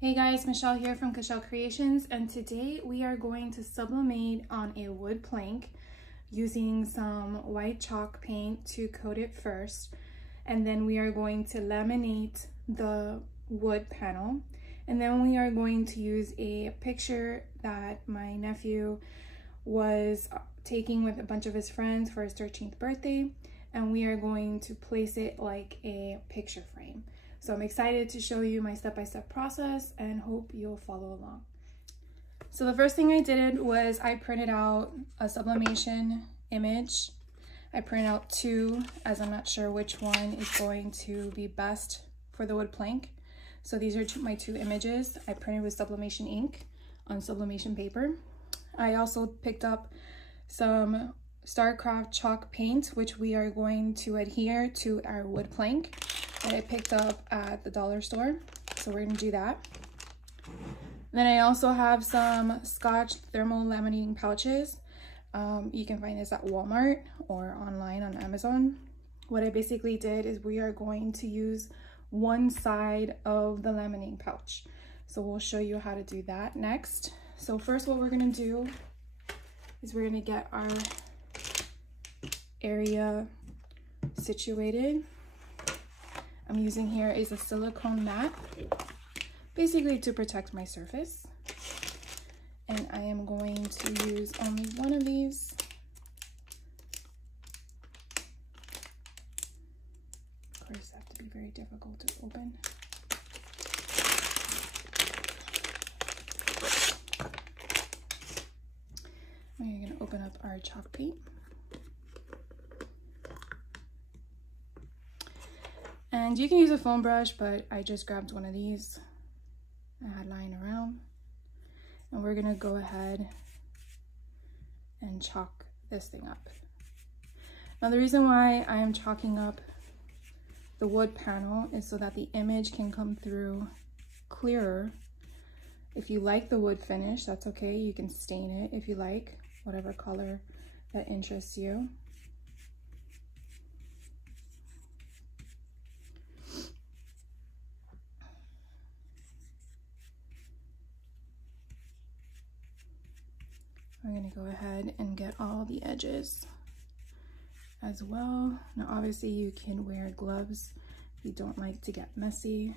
Hey guys, Michelle here from Kashell Creations, and today we are going to sublimate on a wood plank using some white chalk paint to coat it first, and then we are going to laminate the wood panel, and then we are going to use a picture that my nephew was taking with a bunch of his friends for his 13th birthday, and we are going to place it like a picture frame. So I'm excited to show you my step-by-step process and hope you'll follow along. So the first thing I did was I printed out a sublimation image. I printed out two, as I'm not sure which one is going to be best for the wood plank. So these are my two images. I printed with sublimation ink on sublimation paper. I also picked up some StarCraft chalk paint, which we are going to adhere to our wood plank, that I picked up at the dollar store. So we're gonna do that. Then I also have some Scotch thermal laminating pouches. You can find this at Walmart or online on Amazon. What I basically did is we are going to use one side of the laminating pouch. So we'll show you how to do that next. So first what we're gonna do is we're gonna get our area situated. I'm using here is a silicone mat, basically to protect my surface. And I am going to use only one of these. Of course, they have to be very difficult to open. We're gonna open up our chalk paint. And you can use a foam brush, but I just grabbed one of these I had lying around. And we're gonna go ahead and chalk this thing up. Now the reason why I am chalking up the wood panel is so that the image can come through clearer. If you like the wood finish, that's okay. You can stain it if you like, whatever color that interests you. I'm gonna go ahead and get all the edges as well. Now obviously you can wear gloves if you don't like to get messy.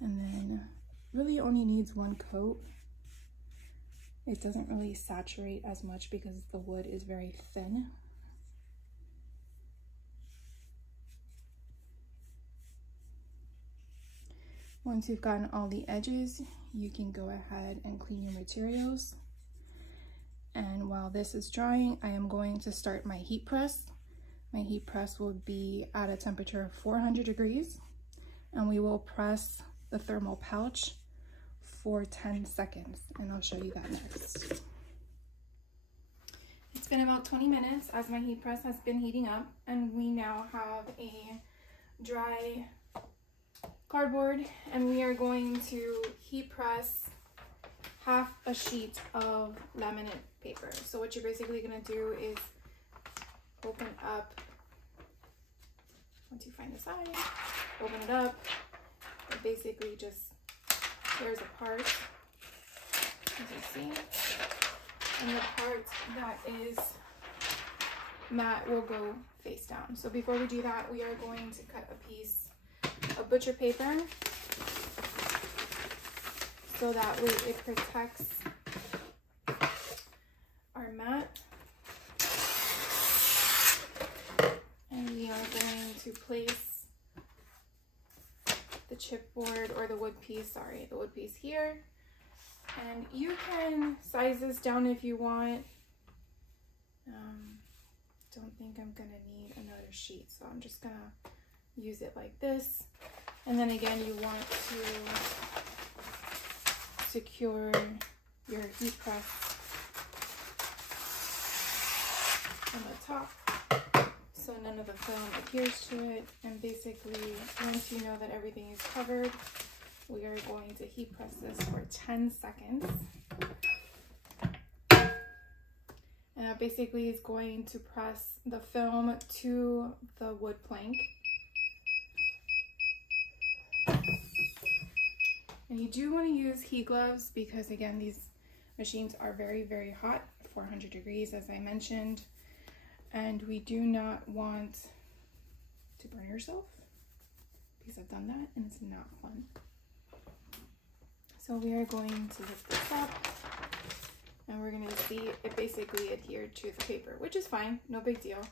And then really only needs one coat. It doesn't really saturate as much because the wood is very thin. Once you've gotten all the edges, you can go ahead and clean your materials. And while this is drying, I am going to start my heat press. My heat press will be at a temperature of 400 degrees, and we will press the thermal pouch for 10 seconds, and I'll show you that next. It's been about 20 minutes as my heat press has been heating up, and we now have a dry cardboard, and we are going to heat press half a sheet of laminate paper. So what you're basically going to do is open up, once you find the side, open it up. It basically just tears apart, as you see, and the part that is matte will go face down. So before we do that, we are going to cut a piece of butcher paper so that way it protects our mat. And we are going to place the chipboard or the wood piece, the wood piece here. And you can size this down if you want. Don't think I'm gonna need another sheet, so I'm just gonna use it like this. And then again, you want to secure your heat press on the top so none of the film adheres to it. And basically, once you know that everything is covered, we are going to heat press this for 10 seconds. And that basically is going to press the film to the wood plank. And you do want to use heat gloves because, again, these machines are very, very hot, 400 degrees, as I mentioned. And we do not want to burn yourself because I've done that and it's not fun. So we are going to lift this up and we're going to see it basically adhered to the paper, which is fine, no big deal.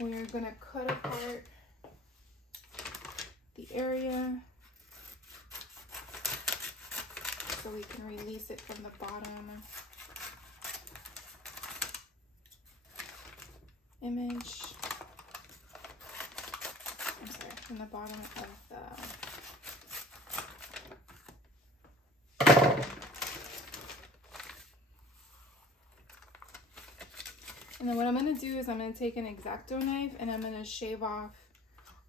We are going to cut apart the area so we can release it from the bottom image. I'm sorry, from the bottom of the and then what I'm going to do is I'm going to take an X-Acto knife and I'm going to shave off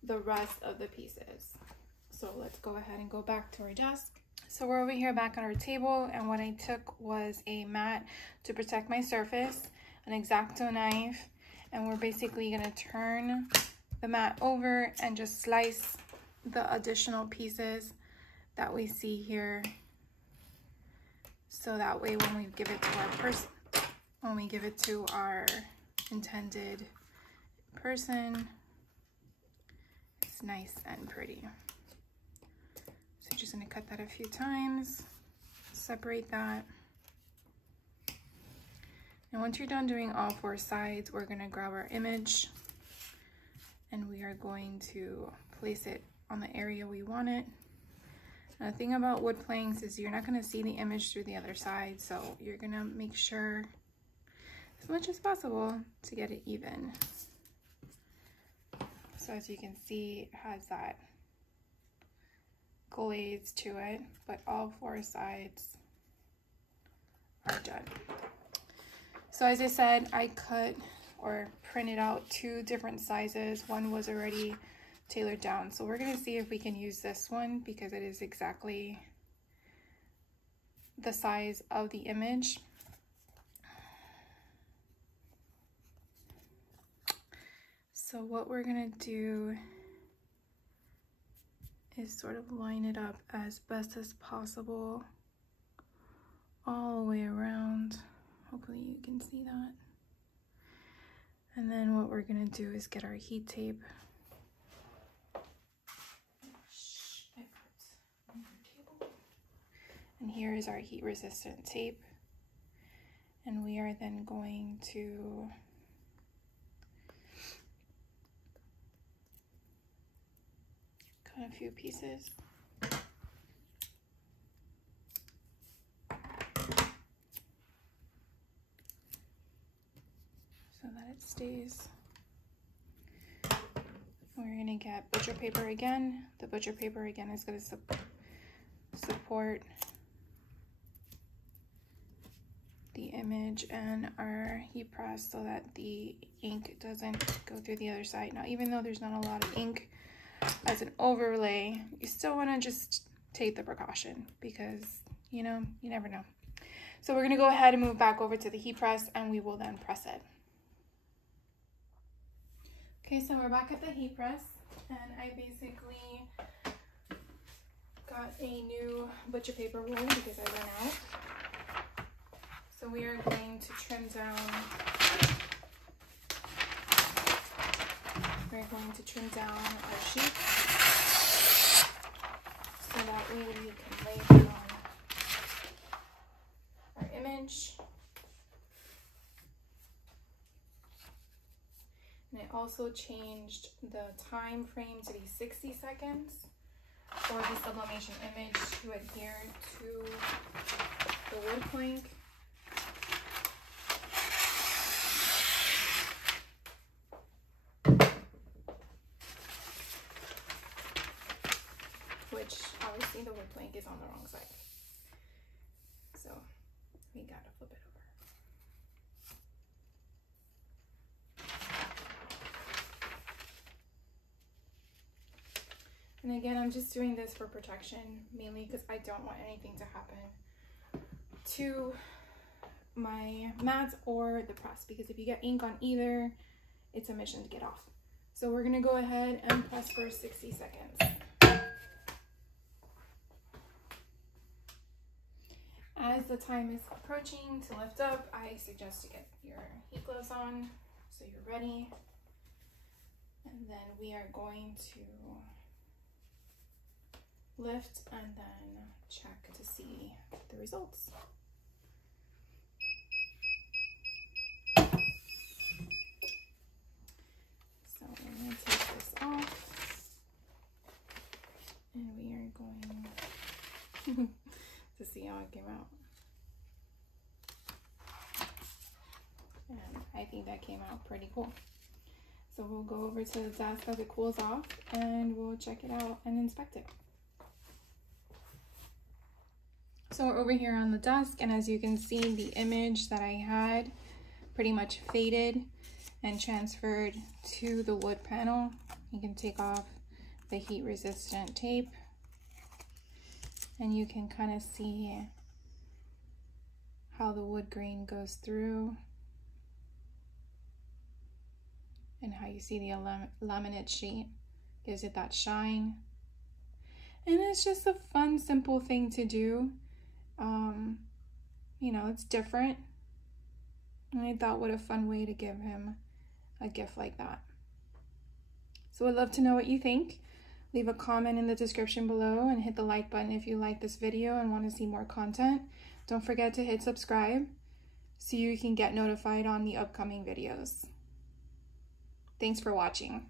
the rest of the pieces. So let's go ahead and go back to our desk. So we're over here back on our table, and what I took was a mat to protect my surface, an X-Acto knife, and we're basically going to turn the mat over and just slice the additional pieces that we see here, so that way when we give it to our person, when we give it to our intended person, it's nice and pretty. So just going to cut that a few times, separate that. And once you're done doing all 4 sides, we're going to grab our image and we are going to place it on the area we want it. Now, the thing about wood planks is you're not going to see the image through the other side, so you're going to make sure as much as possible to get it even. So as you can see, it has that glaze to it, but all 4 sides are done. So as I said, I cut or printed out 2 different sizes. One was already tailored down. So we're gonna see if we can use this one because it is exactly the size of the image. So what we're gonna do is sort of line it up as best as possible all the way around. Hopefully you can see that. And then what we're gonna do is get our heat tape. And here is our heat resistant tape. And we are then going to cut a few pieces. So that it stays. We're gonna get butcher paper again. The butcher paper again is gonna support the image and our heat press so that the ink doesn't go through the other side. Now, even though there's not a lot of ink as an overlay, you still wanna just take the precaution because, you know, you never know. So we're gonna go ahead and move back over to the heat press and we will then press it. Okay, so we're back at the heat press and I basically got a new butcher paper roll because I ran out. So we are going to trim down, our sheet so that way we can lay down our image. And I also changed the time frame to be 60 seconds for the sublimation image to adhere to the wood plank. Which obviously the wood plank is on the wrong side. So we gotta flip it over. And again, I'm just doing this for protection, mainly because I don't want anything to happen to my mats or the press, because if you get ink on either, it's a mission to get off. So we're gonna go ahead and press for 60 seconds. As the time is approaching to lift up, I suggest to get your heat gloves on so you're ready. And then we are going to lift and then check to see the results. So we're going to take this off, and we are going to see how it came out. And I think that came out pretty cool. So we'll go over to the desk as it cools off, and we'll check it out and inspect it. So we're over here on the desk, and as you can see, the image that I had pretty much faded and transferred to the wood panel. You can take off the heat resistant tape, and you can kind of see how the wood grain goes through and how you see the laminate sheet gives it that shine. And it's just a fun, simple thing to do. You know, it's different. And I thought, what a fun way to give him a gift like that. So I'd love to know what you think. Leave a comment in the description below and hit the like button if you like this video and want to see more content. Don't forget to hit subscribe so you can get notified on the upcoming videos. Thanks for watching.